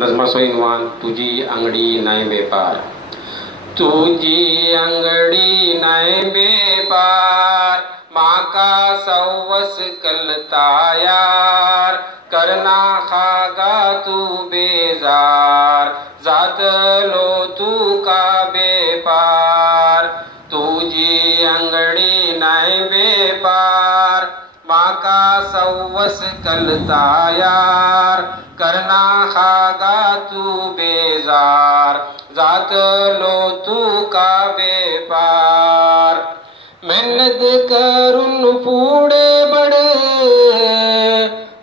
नजमासोईनवान तुझी अंगडी नाही बेपार, तुझी अंगडी नाही बेपार, माका सवस कलता यार, करना खागा तू बेजार, जातलो तू का बेपार, तुझी अंगडी नाही बेपार, माका सवस कलता यार, करना खागा तू बेजार, जातलो तू का बेपार, मेहनत करून पुढे बढ,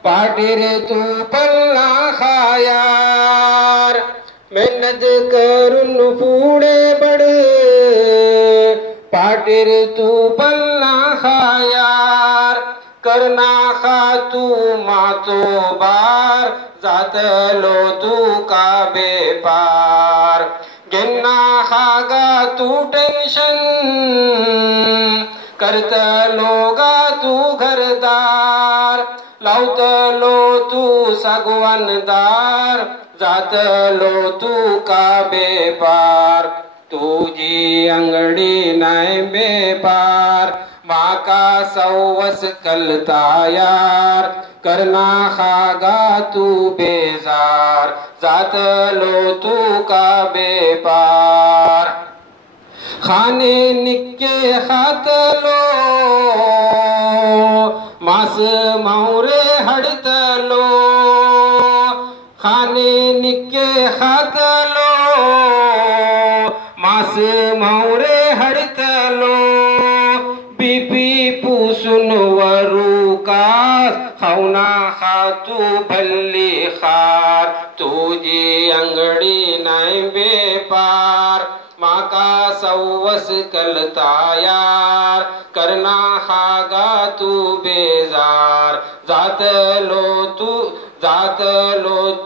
पाटीर तू पल्ला खायार, मेहनत करून पुढे बढ, पाटीर तू पल्ला खायार, करना खा तू मातो बार, जातलो तू का बेपार, घेना खागा तू टेन्शन, करतलो गा तू घरदार, लावतलो तू सागवानदार, जातलो तू का बेपार, तुझी अंगडी नाही बेपार, माका सवस कलता यार, करना खागा तू बेजार, जातलो तू का बेपार, खाने निक्के खातलो, मास मावरे हडतलो, खाने निक्के खातलो, मास मावरे हडतलो, बीपी पुसून वरू कास, खावना खातू भल्ली खार, तुझी अंगडी नाही बेपार, माका सवस कलता यार, करना खागा तू बेजार, जातलो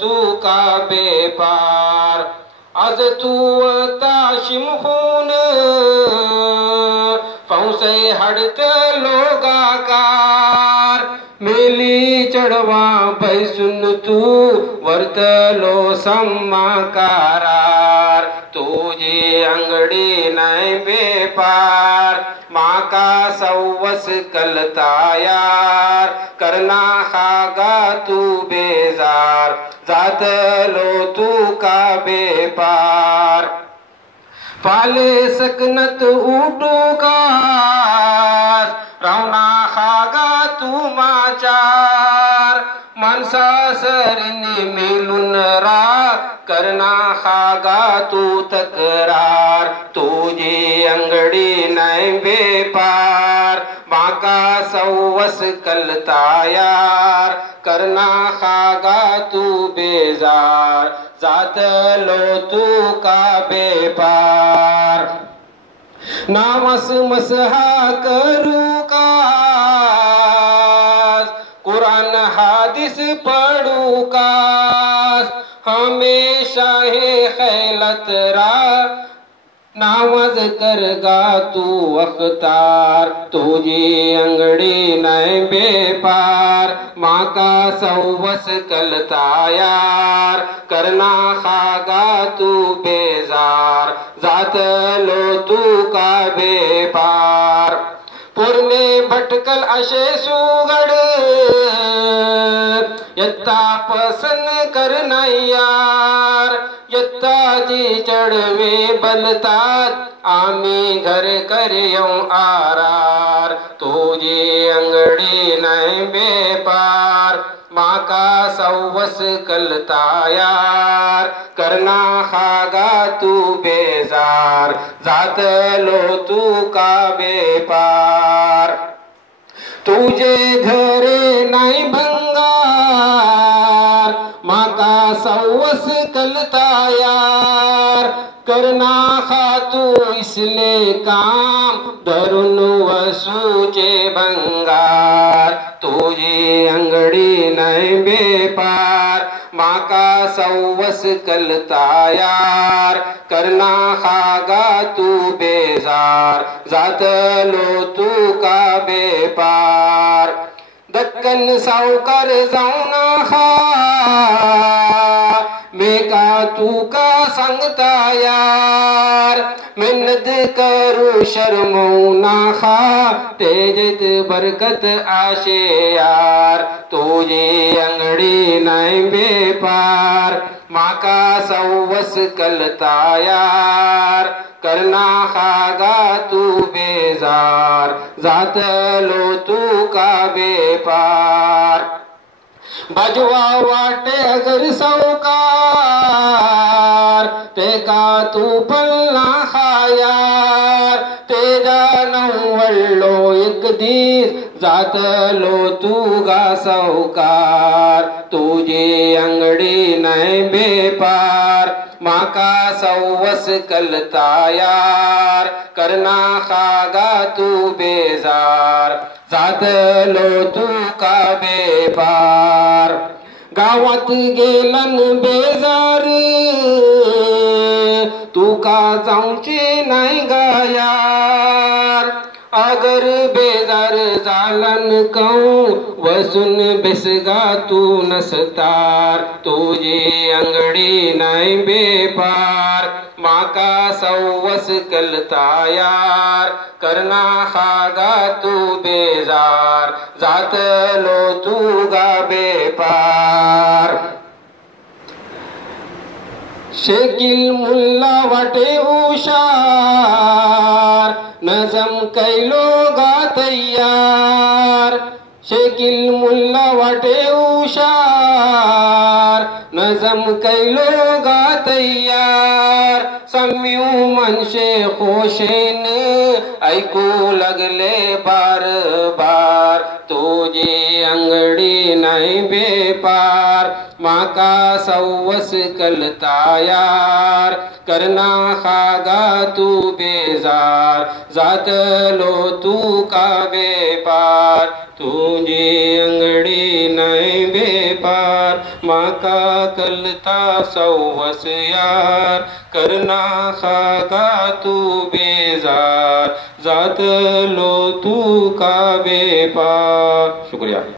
तू का बेपार, आज तू आता शिमखून फौसे हडतलो गाकार, मेली चढवा बैसून तू वर्तलो सम्माकारार, तुझी अंगडी नाही बेपार, माका सवस कलता यार, करना खागा तू बेजार, जातलो तू का बेपार, फाले सकनत उठू का रावना खागा तू माचार, माणसा सरीने मिलून रा, करना खागा तू तक्रार, तुझी अंगडी नाही बेपार, माका सवस कलता यार, करना खागा तू बेजार, जातलो तू का बेपार, नामस मसहा करू का, कुरान हादिस पढ़ू का, हमेशा है खैलत रा, नामज करगा तू अख्तार, तुझी अंगडी नाही बेपार, माका सवस कलता यार, करना खागा तू बेजार, जातलो तू का बेपार, पुरणे भटकल अशे सुगड, यत्ता पसन कर नाही यार, यत्ताची चढवे बलतात, आम्ही घर कर येऊ आरार, तुझी अंगडी नाही बेपार, माका सवस कलता यार, करना खागा तू बेजार, जातलो तू का बेपार, तुझे घरे नाही भंगार, माका सवस कलता यार, करना खातू इसले काम, धरून वसूचे भंगार, तुझी अंगडी नाही बेपार, माका सवस कलता यार, करना खागा तू बेजार, जातलो तू का बेपार, दक्कन सावकार जाऊन खा, फूका सांगता यार मेहनत करू शर्मू ना खा तेजत बरकत आशे यार तुझी अंगडी नाही बेपार माका सवस कलता यार करना खागा तू बेजार जातलो तू का बेपार बजवा वाटे अगर सौकार ते का तू पल्ला खायार तेजा नवळलो एक दीस जातलो तू गा सौकार तुझी अंगडी नाही बेपार माका सवस कलता यार करना खागा तू बेजार जातलो तू का बेपार गावात गेलन बेजार तू का जाऊचे नाही गायार अगर बेजार जालन कहूँ वसून बेसगा तू नसतार तुझी अंगडी नाही बेपार माका सवस कलता यार करना खागा तू बेजार जातलो तू गा बेपार शेकील मुल्ला वाटे हुशार नजम कैलो गा तैयार शेकील मुल्ला वाटे हुशार नजम कैलो गा तैयार सम्यू मनशे खोशेन ऐकू लगले बार बार तुझी अंगडी नाही बेपार माका सवस कलता यार करना खागा तू बेजार जातलो तू का बेपार तुझी अंगडी नाही बेपार माका कलता सवस यार करना खागा तू बेजार जातलो तू का बेपार। शुक्रिया।